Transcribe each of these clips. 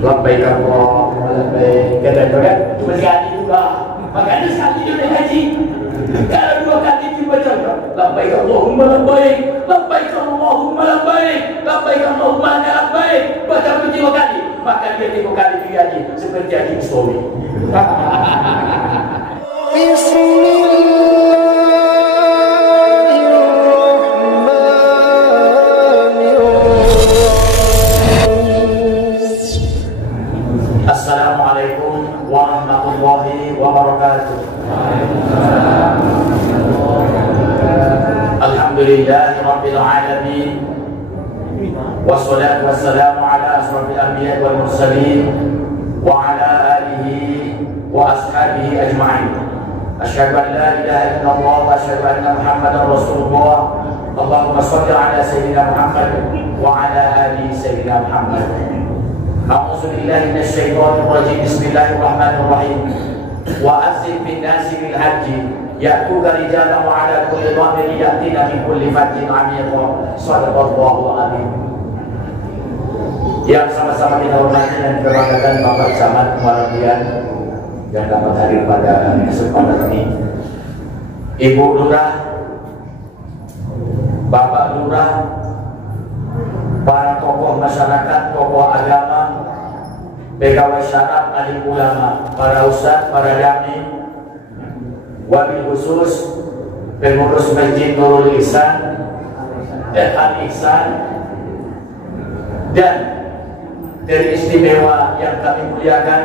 Labbaik Allahumma labbaik. Kata itu kan, cuma sekali juga. Makanya sekali dia naik haji. Kalau dua kali dia baca, labbaik Allahumma labbaik, labbaik Allahumma labbaik, labbaik Allahumma labbaik. Baca dua kali, maka dia 3 kali pergi haji seperti haji Mustawi. Assalamualaikum warahmatullahi wabarakatuh. Alhamdulillahi rabbil alamin. Wassalatu wassalamu ala asrafil anbiya wal mursalin wa ala alihi wa ashabihi ajma'in. Asyhadu an la ilaha illallah wa asyhadu anna Muhammadar Rasulullah. Allahumma shalli ala sayyidina Muhammad wa ala ali sayyidina Muhammad. A'udzu billahi minasyaitonir rajim. Bismillahirrahmanirrahim. Wa azzin bin nasi bil haji ya'tuka rijalan wa 'ala kulli dhamirin ya'tina min kulli fajjin 'amiq. Shadaqallahu adzim. Yang sama-sama kita hormati dan banggakan Bapak Camat Muaradian yang dapat hadir pada kesempatan ini, Ibu Lurah, Bapak Lurah, para tokoh masyarakat, tokoh agama, pegawai syaraf, alim ulama, para ustadz, para dami, wabil khusus pengurus Masjid Nurul Ihsan Al-Ihsan, dan dari istimewa yang kami muliakan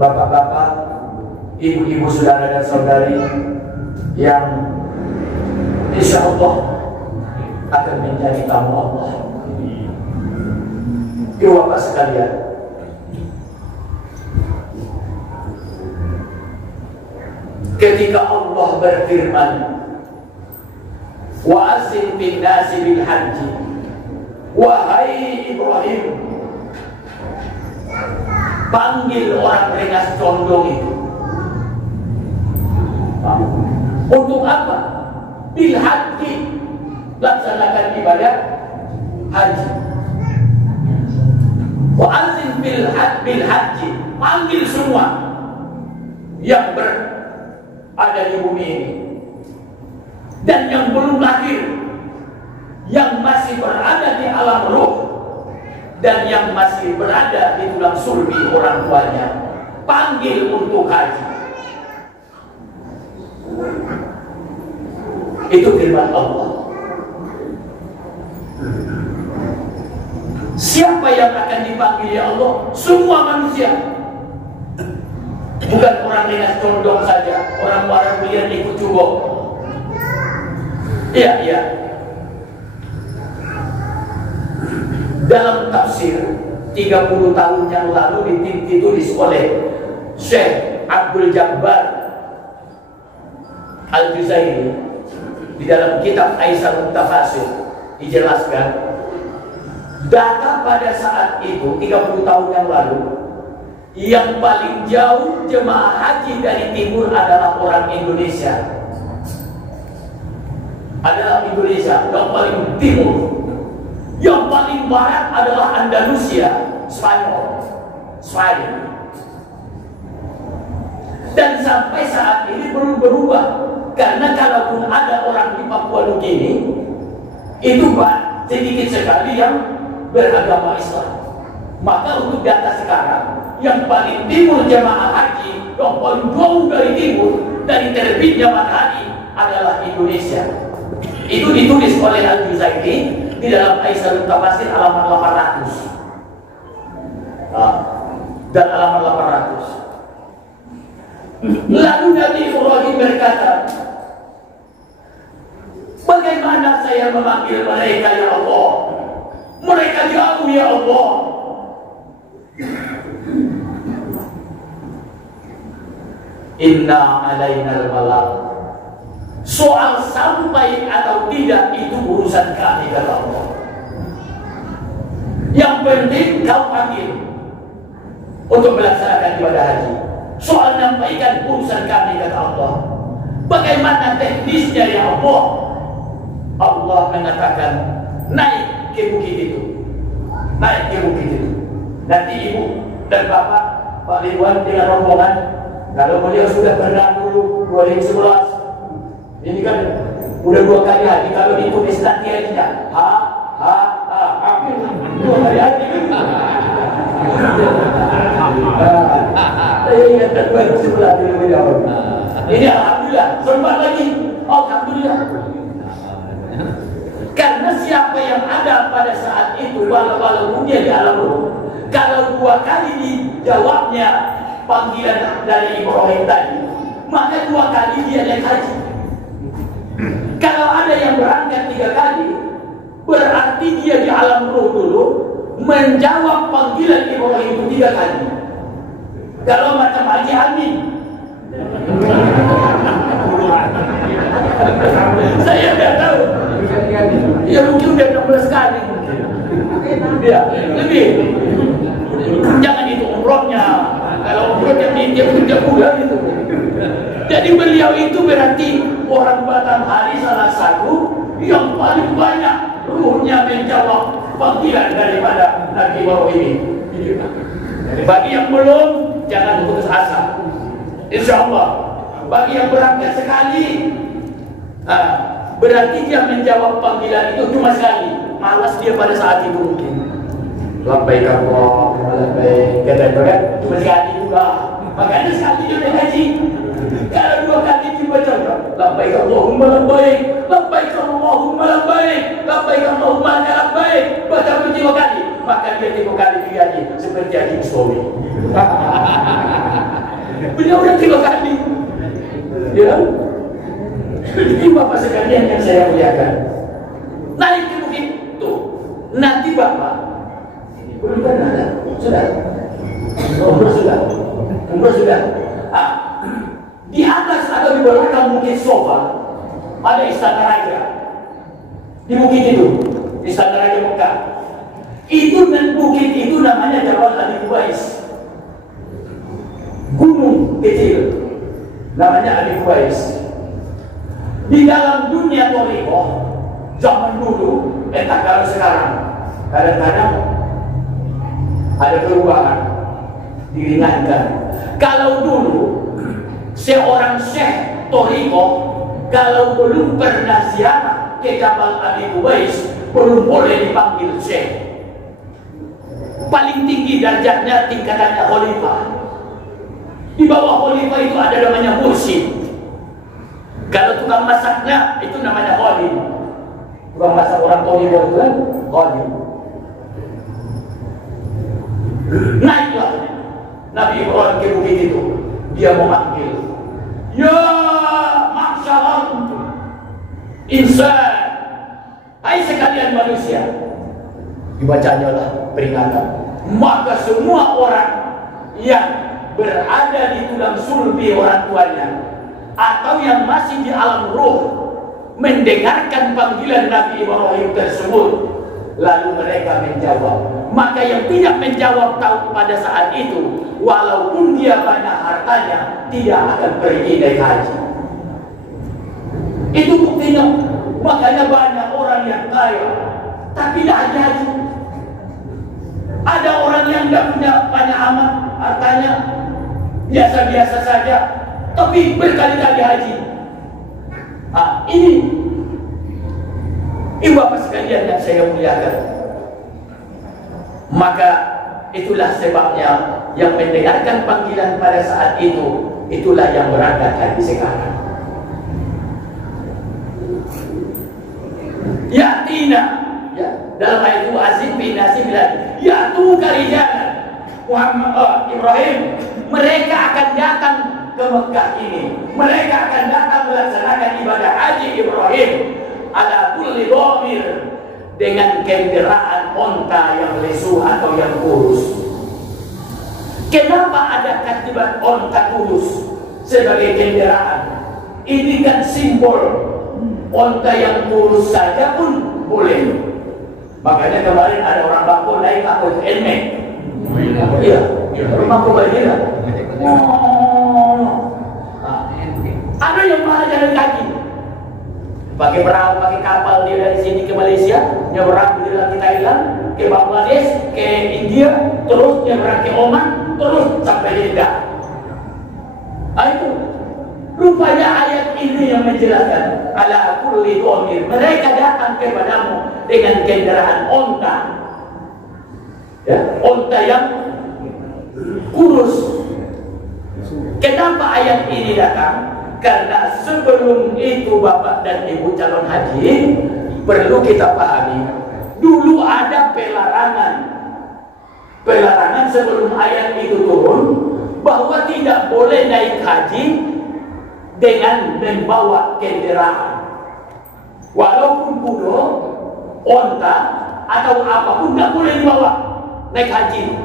bapak-bapak, ibu-ibu, saudara dan saudari yang insya Allah akan menjadi tamu Allah. Ibu bapak sekalian, ketika Allah berfirman, wa azzin bin nasi bil haji, wahai Ibrahim, panggil orang Rengas Condong itu. Untuk apa? Bil haji, laksanakan ibadah haji. Wa azzin bil haji, panggil semua yang berada di bumi ini dan yang belum lahir, yang masih berada di alam ruh, dan yang masih berada di tulang sulbi orang tuanya, panggil untuk haji. Itu firman Allah. Siapa yang akan dipanggil ya Allah? Semua manusia. Bukan orang Rengas Condong saja, orang Muara Kuliah ikut juga. Iya. Dalam tafsir 30 tahun yang lalu ditulis oleh Syekh Abdul Jabbar Al-Juzairi di dalam kitab Aisyah Tafasir dijelaskan data pada saat itu 30 tahun yang lalu, yang paling jauh jemaah haji dari timur adalah orang Indonesia. Adalah Indonesia yang paling timur. Yang paling barat adalah Andalusia, Spanyol. Dan sampai saat ini belum berubah. Karena kalaupun ada orang di Papua Nugini, itu Pak, sedikit sekali yang beragama Islam. Maka untuk data sekarang, yang paling timur jemaah haji, yang paling jauh dari timur, dari terbitnya matahari adalah Indonesia. Itu ditulis oleh Al-Juzairi di dalam Aisyah Tafasir halaman 800 dan halaman 800. Lalu Nabi Ibrahim berkata, bagaimana saya memanggil mereka ya Allah? Mereka jauh ya Allah. Inna alainal balagh. Soal sampai atau tidak itu urusan kami kata Allah. Yang penting kau panggil untuk melaksanakan ibadah haji. Soal menyampaikan urusan kami kata Allah. Bagaimana teknisnya ya Allah? Allah mengatakan naik ke bukit itu. Naik ke bukit itu. Nanti ibu dan bapak, Pak Ridwan dengan rombongan, kalau beliau sudah pernah dulu 2011, ini kan udah 2 kali haji, kalau ditulis nanti hajinya amin, 2 kali haji. Ingatkan 2011 dulu beliau. Ini alhamdulillah, sempat lagi, alhamdulillah. Karena siapa yang ada pada saat itu, walaupun dia di alam ruh, kalau 2 kali dijawabnya panggilan dari Ibrahim tadi, maka 2 kali dia naik haji. Kalau ada yang berangkat 3 kali, berarti dia di alam ruh dulu menjawab panggilan Ibrahim itu 3 kali. Kalau macam Haji Amin, saya tidak tahu. Ya mungkin udah 16 kali. Ya, lebih. Jangan itu umrohnya. Kalau umrohnya dia bulan itu. Jadi beliau itu berarti orang Batanghari salah satu yang paling banyak ruhnya menjawab panggilan daripada Nabi Ibrahim ini. Bagi yang belum, jangan putus asa. Insya Allah. Bagi yang berangkat sekali, berarti dia menjawab panggilan itu cuma sekali. Malas dia pada saat itu mungkin. Labbaik Allahumma labbaik. Kata kan cuma sekali juga. Makanya sekali dia naik haji. Kalau 2 kali dibaca, labbaik Allahumma labbaik, labbaik Allahumma labbaik, labbaik Allahumma labbaik. Baca 3 kali, maka dia 3 kali dihaji seperti Haji Mustawi. Beliau udah 3 kali. Ya. Ini Bapak sekalian yang saya muliakan. Naik ke bukit tuh. Nanti Bapak belum pernah ada. Sudah. Umroh sudah. Di atas atau di belakang bukit Sofa ada istana raja. Di bukit itu, istana raja Mekah. Itu dan bukit itu namanya Jabal Ali Kuwais. Gunung kecil namanya Ali Kuwais. Di dalam dunia thariqah zaman dulu, entah kalau sekarang, kadang-kadang ada perubahan, diringankan. Kalau dulu seorang syekh thariqah kalau belum pernah ziarah ke Jabal Ali Kuwais belum boleh dipanggil syekh. Paling tinggi derajatnya tingkatannya khalifah. Di bawah khalifah itu ada namanya mursyid. Kalau tukang masaknya itu namanya khadim. Tukang masak orang thariqah itu kan khadim. Naiklah Nabi Ibrahim ke bukit itu. Dia memanggil, ya masyarakat insan, hai sekalian manusia. Dibacanya lah peringatan. Maka semua orang yang berada di tulang sulbi orang tuanya atau yang masih di alam ruh mendengarkan panggilan Nabi Ibrahim tersebut, lalu mereka menjawab. Maka yang tidak menjawab tahu pada saat itu, walaupun dia banyak hartanya, tidak akan pergi naik haji. Itu buktinya. Makanya banyak orang yang kaya tapi tidak haji. Ada orang yang tidak punya banyak amat hartanya, biasa-biasa saja, tapi berkali-kali haji. Ini Bapak sekalian yang saya muliakan. Maka itulah sebabnya yang mendengarkan panggilan pada saat itu, itulah yang berangkat haji sekarang. Yatina, ya, dalam ayat itu azim bin nasib bilang, yaitu karijalan Muhammad Ibrahim, mereka akan datang ke Mekah ini, mereka akan datang melaksanakan ibadah haji Ibrahim ala kulli dhamir, dengan kendaraan onta yang lesu atau yang kurus. Kenapa ada katibat onta kurus sebagai kendaraan? Ini kan simbol onta yang kurus saja pun boleh. Makanya kemarin ada orang Bako naik apa itu Enmek. Iya, rumah Kubaira. Ada yang malah jalan kaki. Pakai perahu, pakai kapal dia dari sini ke Malaysia, nyebrang di Thailand, ke Bangladesh, ke India, terus nyebrang ke Oman, terus sampai Jeddah. Itu rupanya ayat ini yang menjelaskan ala kulli dhamir, mereka datang kepadamu dengan kendaraan onta, ya, onta yang kurus. Kenapa ayat ini datang? Karena sebelum itu Bapak dan Ibu calon haji, perlu kita pahami, dulu ada pelarangan sebelum ayat itu turun, bahwa tidak boleh naik haji dengan membawa kendaraan, walaupun kuda, onta atau apapun tidak boleh dibawa naik haji.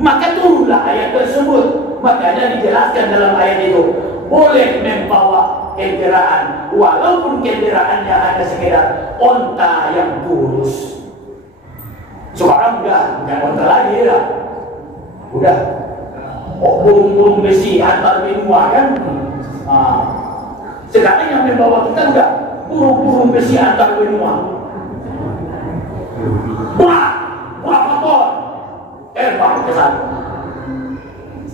Maka turunlah ayat tersebut. Makanya dijelaskan dalam ayat itu, boleh membawa kendaraan walaupun kendaraannya ada sekedar onta yang kurus. Sekarang bukan onta lagi lah, udah burung-burung besi antar benua kan. Sekarang yang membawa kita udah burung-burung besi antar benua. Berapa ton terbang ke sana.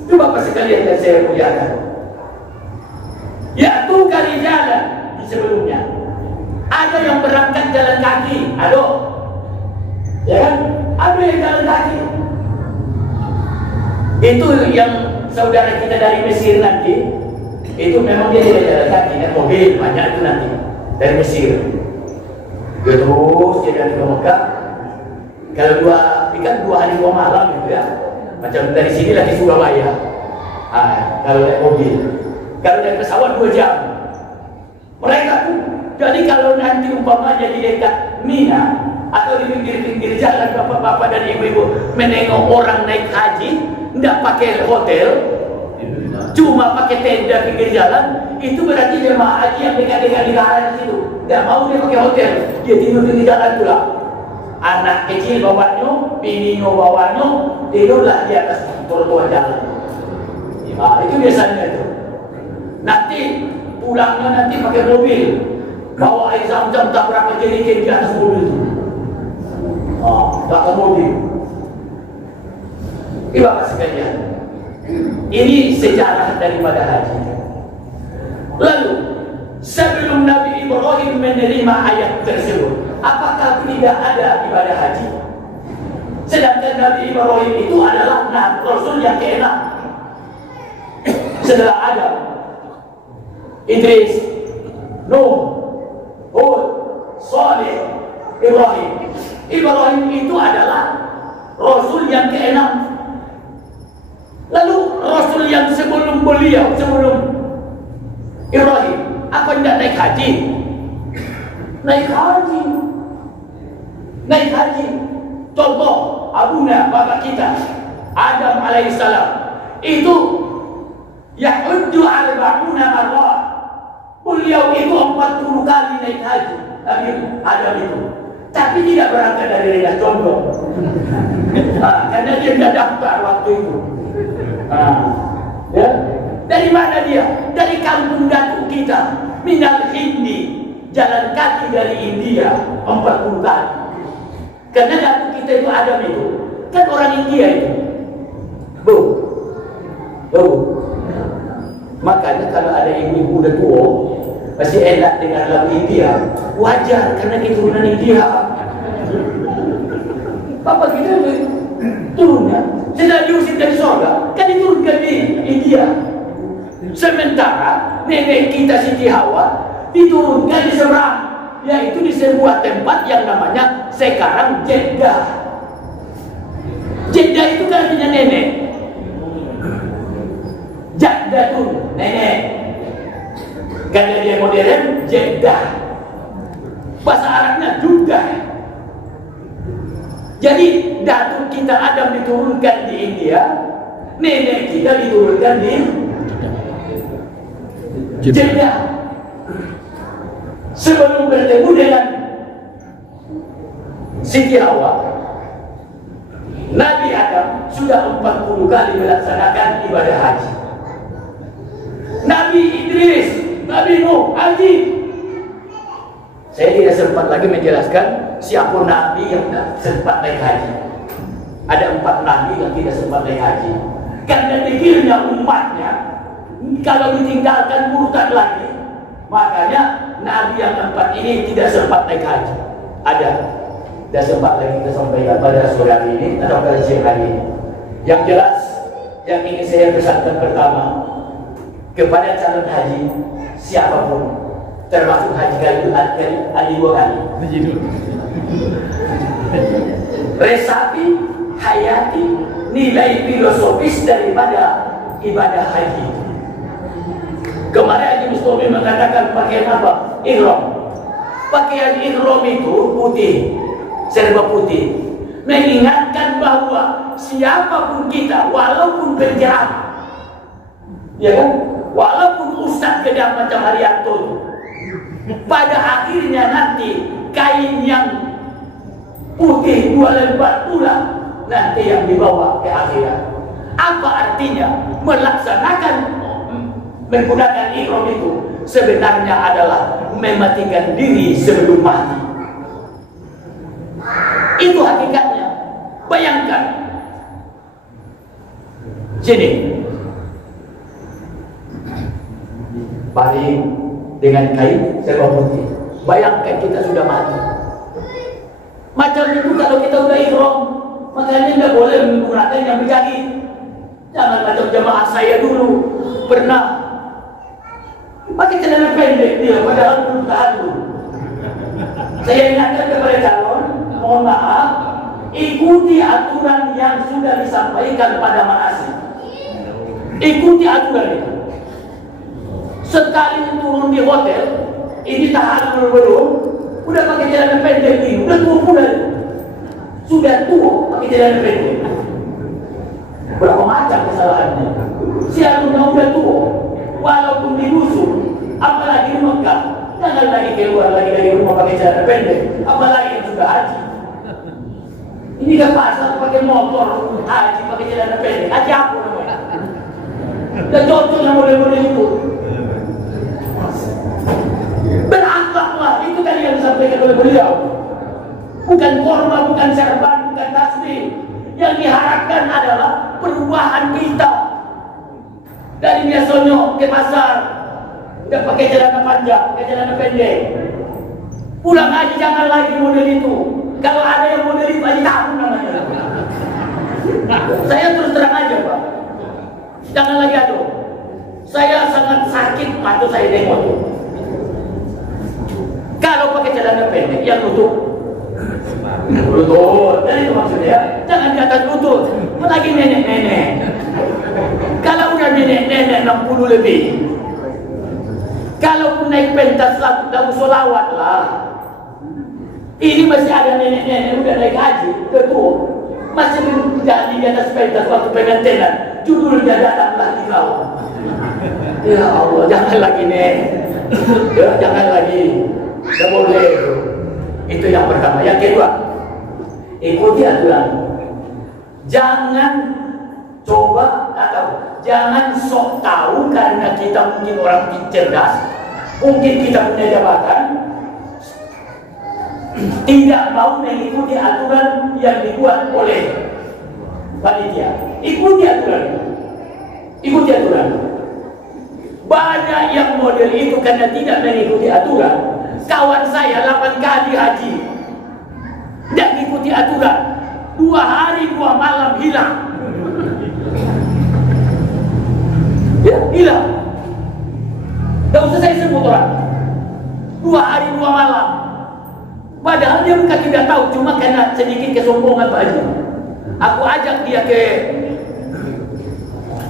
Itu Bapak sekalian yang saya muliakan. Yaitu kali jalan di sebelumnya. Ada yang berangkat jalan kaki, ya kan? Ada yang jalan kaki. Itu yang saudara kita dari Mesir nanti, itu memang dia tidak jalan kaki, dan mobil banyak itu nanti dari Mesir. Dia terus jalan ke Mekah. Kalau dua hari 2 malam gitu ya. Macam dari sini lagi Surabaya. Kalau naik mobil. Kalau naik pesawat 2 jam. Mereka tuh, jadi kalau nanti umpamanya di dekat Mina atau di pinggir-pinggir jalan bapak-bapak dan ibu-ibu menengok orang naik haji, tidak pakai hotel, cuma pakai tenda pinggir jalan, itu berarti jemaah haji yang dekat-dekat di daerah situ. Tidak mau dia pakai hotel, dia tidur di jalan pula. Anak kecil bawanya, bininya bawanya, tidurlah di atas trotoar jalan. Itu biasanya itu. Nanti pulangnya nanti pakai mobil, bawa air zam-zam tak berapa jerigen di atas mobil itu. Tak ke mobil. Bapak sekalian, ini sejarah daripada haji. Lalu sebelum Nabi Ibrahim menerima ayat tersebut, apakah tidak ada ibadah haji? Sedangkan Nabi Ibrahim itu adalah Rasul yang ke-6 setelah Adam, Idris, Nuh, Hud, Saleh, Ibrahim. Ibrahim itu adalah Rasul yang ke-6. Lalu Rasul yang sebelum beliau, sebelum Ibrahim, apa tidak naik haji? Naik haji. Naik haji. Contoh, abuna, bapak kita, Adam alaihissalam, itu yahuddu arba'una marrah. Beliau itu 40 kali naik haji, Nabi Adam itu. Tapi tidak berangkat dari Riyah Condong. Karena dia tidak daftar waktu itu. Ya? Dari mana dia? Dari kampung datuk kita, Minal Hindi, jalan kaki dari India 40 kali. Karena datuk kita itu Adam itu kan orang India itu. Bu. Makanya kalau ada ibu-ibu udah tua masih enak dengan lagu India, wajar karena keturunan India. Bapak kita turunnya sudah diusir dari surga, kan diturunkan di India. Sementara nenek kita Siti Hawa diturunkan di seberang, yaitu di sebuah tempat yang namanya sekarang Jeddah. Jeddah itu kan artinya nenek. Jaddatun, nenek. Karena dia modern, Jeddah. Bahasa Arabnya Jeddah. Jadi datuk kita Adam diturunkan di India, nenek kita diturunkan di Jeddah. Sebelum bertemu dengan Siti Hawa, Nabi Adam sudah 40 kali melaksanakan ibadah haji. Nabi Idris, Nabi Nuh, haji. Saya tidak sempat lagi menjelaskan siapa nabi yang sempat naik haji. Ada 4 nabi yang tidak sempat naik haji. Karena pikirnya umatnya kalau ditinggalkan murtad lagi. Makanya nabi yang 4 ini tidak sempat naik haji. Ada. Dan sempat lagi kita sampaikan pada sore hari ini atau pada siang hari ini. Yang jelas, yang ingin saya pesankan pertama kepada calon haji siapapun, termasuk haji kali 2 kali. Resapi, hayati, nilai filosofis daripada ibadah haji. Kemarin Haji Mustomi mengatakan pakaian apa? Ihram. Pakaian ihram itu putih, serba putih, mengingatkan bahwa siapapun kita, walaupun penjahat, ya kan, walaupun ustaz gedang macam Haryanto, pada akhirnya nanti kain yang putih 2 lembar pula nanti yang dibawa ke akhirat. Apa artinya melaksanakan menggunakan ihram itu sebenarnya adalah mematikan diri sebelum mati. Itu hakikatnya. Bayangkan sini paling dengan kain serba putih. Bayangkan kita sudah mati. Macam itu kalau kita sudah ihram, makanya tidak boleh menggunakan yang berjahit. Jangan macam jemaah saya dulu pernah pakai celana pendek dia, padahal belum tahan dulu. Saya ingatkan kepada calon, mohon maaf, ikuti aturan yang sudah disampaikan pada manasik. Ikuti aturan itu. Sekali turun di hotel, ini tahan belum, udah pakai celana pendek ini, udah tua pula, sudah tua pakai celana pendek. Berapa macam kesalahannya? Siapnya udah tua, walaupun di dusun, apalagi di Mekah, jangan lagi keluar lagi dari rumah pakai celana pendek, apalagi yang sudah haji. Ini kan pasal pakai motor haji pakai celana pendek, haji apa namanya? Dan cocoknya model-model itu. Berakhlaklah, itu tadi yang disampaikan oleh beliau. Bukan korma, bukan serban, bukan tasbih. Yang diharapkan adalah perubahan kita. Dari biasanya ke pasar, udah pakai celana panjang, pakai celana pendek. Pulang haji jangan lagi model itu. Kalau ada yang model itu haji tahun namanya. Saya terus terang aja Pak, jangan lagi ada. Saya sangat sakit waktu saya tengok tuh. Kalau pakai celana pendek yang lutut, dan itu maksudnya jangan di atas lutut. Apalagi nenek-nenek. Kalau udah nenek-nenek 60 lebih, kalau pun naik pentas lagu solawat lah. Ini masih ada nenek-nenek udah naik haji, udah tua, masih menjadi di atas pentas waktu pengantinan. Judulnya datanglah di kau. Ya Allah, jangan lagi nek, ya, jangan lagi. Tidak boleh. Itu yang pertama. Yang kedua, ikuti aturan. Jangan coba atau jangan sok tahu karena kita mungkin orang cerdas, mungkin kita punya jabatan, tidak mau mengikuti aturan yang dibuat oleh panitia. Ikuti aturan. Ikuti aturan. Banyak yang model itu karena tidak mengikuti aturan. Kawan saya 8 kali haji, tidak mengikuti aturan, 2 hari 2 malam hilang. Ya, hilang. Tidak usah saya sebut orang. 2 hari 2 malam. Padahal dia bukan tidak tahu, cuma karena sedikit kesombongan Pak Haji. Aku ajak dia ke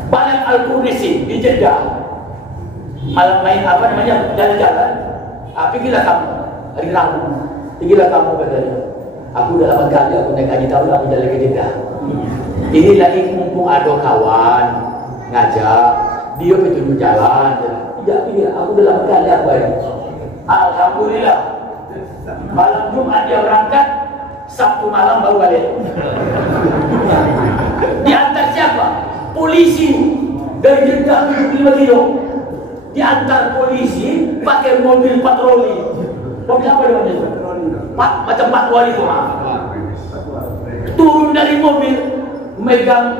Balad Al-Qurnisi di Jeddah. Malam main apa namanya, jalan-jalan. Pergilah kamu hari Rabu, pergilah kamu katanya. Aku udah 8 kali aku naik haji tahun aku jalan ke Jeddah. Ini lagi mumpung ada kawan ngajak, dia petunjuk jalan. Iya, aku udah 8 kali aku ini. Alhamdulillah. Malam Jumat dia berangkat, Sabtu malam baru balik. Diantar siapa? Polisi dari Jeddah 75 kilo. Diantar polisi pakai mobil patroli. Mobil apa namanya? macam Pak Wali itu, turun dari mobil, megang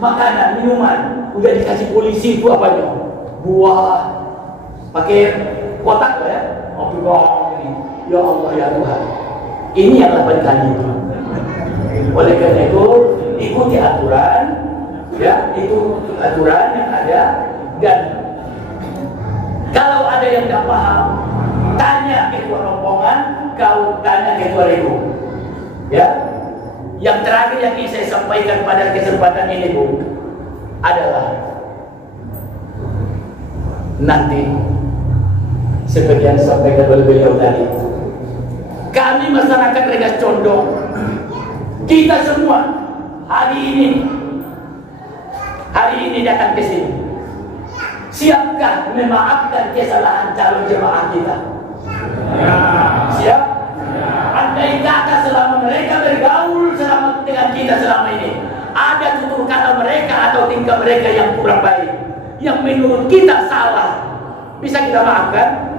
makanan, minuman, udah dikasih polisi itu apanya? Buah, pakai kotak ya, ini. Ya Allah ya Tuhan, ini yang 8 kali itu. Oleh karena itu ikuti aturan, ya itu aturan yang ada, dan kalau ada yang tidak paham, tanya ketua rombongan, kau tanya ketua regu. Ya, yang terakhir yang ingin saya sampaikan pada kesempatan ini Bu adalah nanti seperti yang disampaikan oleh beliau tadi, kami masyarakat Rengas Condong, kita semua hari ini datang ke sini, siapkah memaafkan kesalahan calon jemaah kita? Ya. Siap? Andai kata selama mereka bergaul selama dengan kita selama ini, ada tutur kata mereka atau tingkah mereka yang kurang baik, yang menurut kita salah, bisa kita maafkan?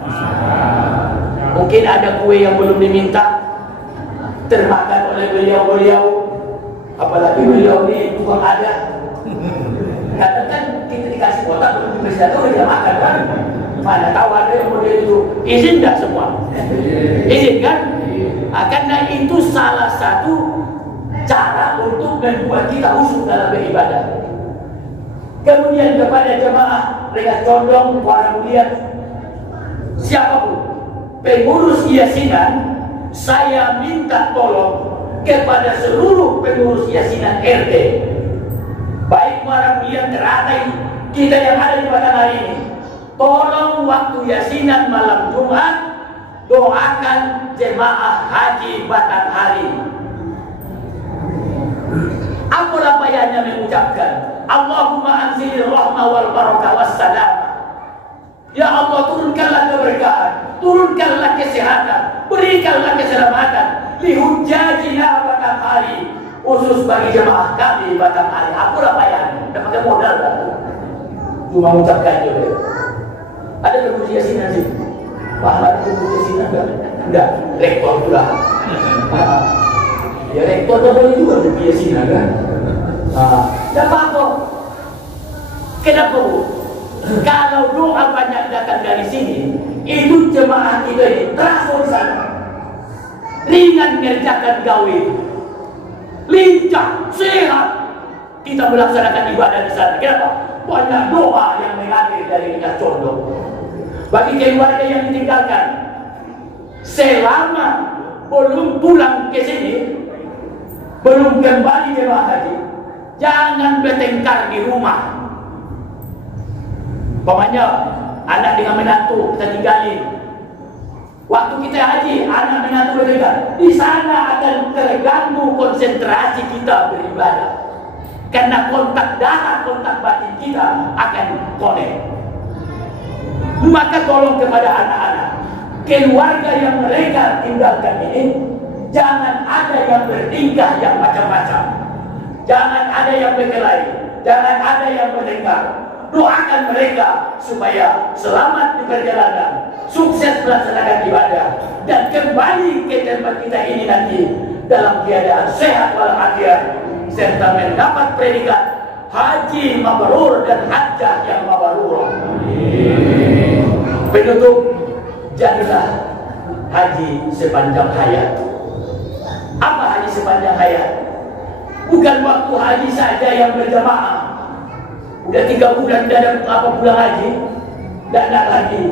Mungkin ada kue yang belum diminta termakan oleh beliau-beliau, apalagi beliau ini tukang ada. Kadang kan kita dikasih kotak belum dibersihan itu tidak makan kan? Mana tahu ada yang model itu izin tidak semua? Izin kan? Nah, karena itu salah satu cara untuk membuat kita usul dalam beribadah. Kemudian kepada jemaah Rengas Condong, para mulia, siapapun pengurus yasinan, saya minta tolong kepada seluruh pengurus yasinan RT, baik para mulia teratai kita yang ada di pada hari ini, tolong waktu yasinan malam Jumat doakan jemaah haji Batanghari. Apalah payahnya mengucapkan Allahumma anzilil rahmah wal barakah wassalam. Ya Allah, turunkanlah keberkahan, turunkanlah kesehatan, berikanlah keselamatan li hujjajina Batanghari, khusus bagi jemaah kami Batanghari. Apalah payahnya, tidak pakai modal kan? Cuma mengucapkan juga. Ada pengurus yasinan sih? Pahala pengurus yasinan enggak? Rektor pula. Ya rektor boleh juga untuk yasinan kan? Dan apa? Kenapa Bu? Kalau doa banyak datang dari sini, itu jemaah kita ini terasa di sana. Ringan mengerjakan gawe, lincah, sehat. Kita melaksanakan ibadah di sana. Kenapa? Banyak doa yang mengalir dari Rengas Condong. Bagi keluarga yang ditinggalkan, selama belum pulang ke sini, belum kembali jemaah haji, jangan bertengkar di rumah. Pokoknya anak dengan menantu kita tinggalin. Waktu kita haji, anak menantu bertinggal. Di sana akan terganggu konsentrasi kita beribadah. Karena kontak darah, kontak batin kita akan connect. Maka tolong kepada anak-anak, keluarga yang mereka tinggalkan ini, jangan ada yang bertingkah yang macam-macam. Jangan ada yang berkelahi, jangan ada yang bertengkar. Doakan mereka supaya selamat di perjalanan, sukses melaksanakan ibadah, dan kembali ke tempat kita ini nanti dalam keadaan sehat walafiat, serta mendapat predikat haji mabrur dan hajjah yang mabrur. Penutup, jadilah haji sepanjang hayat. Apa haji sepanjang hayat? Bukan waktu haji saja yang berjamaah. Udah 3 bulan tidak ada apa pulang haji, tidak ada lagi.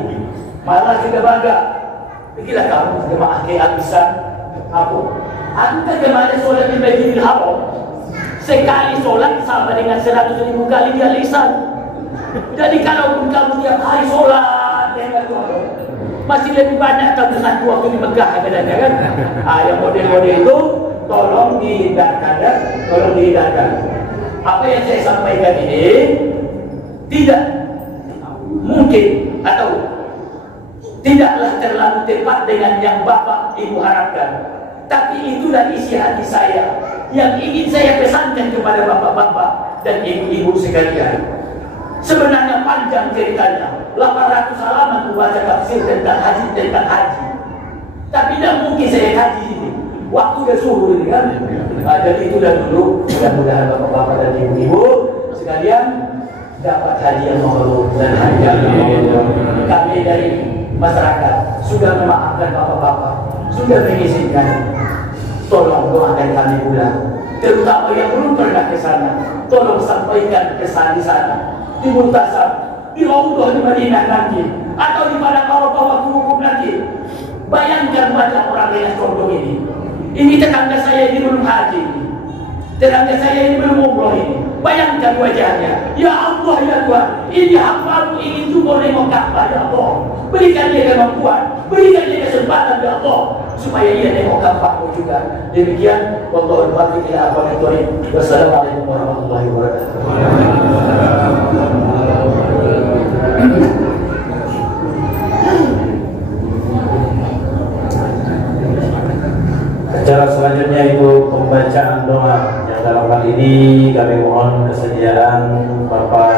Malah kita bangga. Begitulah kamu jemaah kehabisan apa? Aku kan kemarin sholat di Masjidil Haram. Sekali sholat sama dengan 100.000 kali dia lisan. Jadi kalau kamu tiap hari sholat, masih lebih banyak tabungan waktu di Mekah katanya kan? Yang model-model itu tolong dihindarkan, tolong dihindarkan. Apa yang saya sampaikan ini tidak mungkin atau tidaklah terlalu tepat dengan yang Bapak Ibu harapkan. Tapi itulah isi hati saya yang ingin saya pesankan kepada bapak-bapak dan ibu-ibu sekalian. Sebenarnya panjang ceritanya, 800 halaman membaca tafsir tentang haji. Tapi tidak mungkin saya haji ini. Waktu udah subuh ini kan. Nah, jadi itu dah dulu. Mudah-mudahan bapak-bapak dan ibu-ibu sekalian dapat haji yang mabrur dan haji yang mabrur. Kami dari masyarakat sudah memaafkan bapak-bapak, sudah mengizinkan. Tolong doakan kami pula, terutama yang belum pernah ke sana. Tolong sampaikan pesan di sana, di Muntasab, di Raudhah di Madinah nanti, atau di padang Arafah waktu hukum nanti. Bayangkan banyak orang yang contoh ini. Ini tetangga saya ini belum haji, tetangga saya ini belum umroh ini. Bayangkan wajahnya. Ya Allah ya Tuhan, ini hamba-Mu ingin juga nengok Ka'bah ya Allah. Berikan dia kemampuan, berikan dia kesempatan ya Allah, supaya ia nengok Ka'bah-Mu juga. Demikian, wallahu a'lam bishawab. Wassalamualaikum warahmatullahi wabarakatuh. Acara selanjutnya itu pembacaan doa yang dalam hal ini kami mohon kesediaan Bapak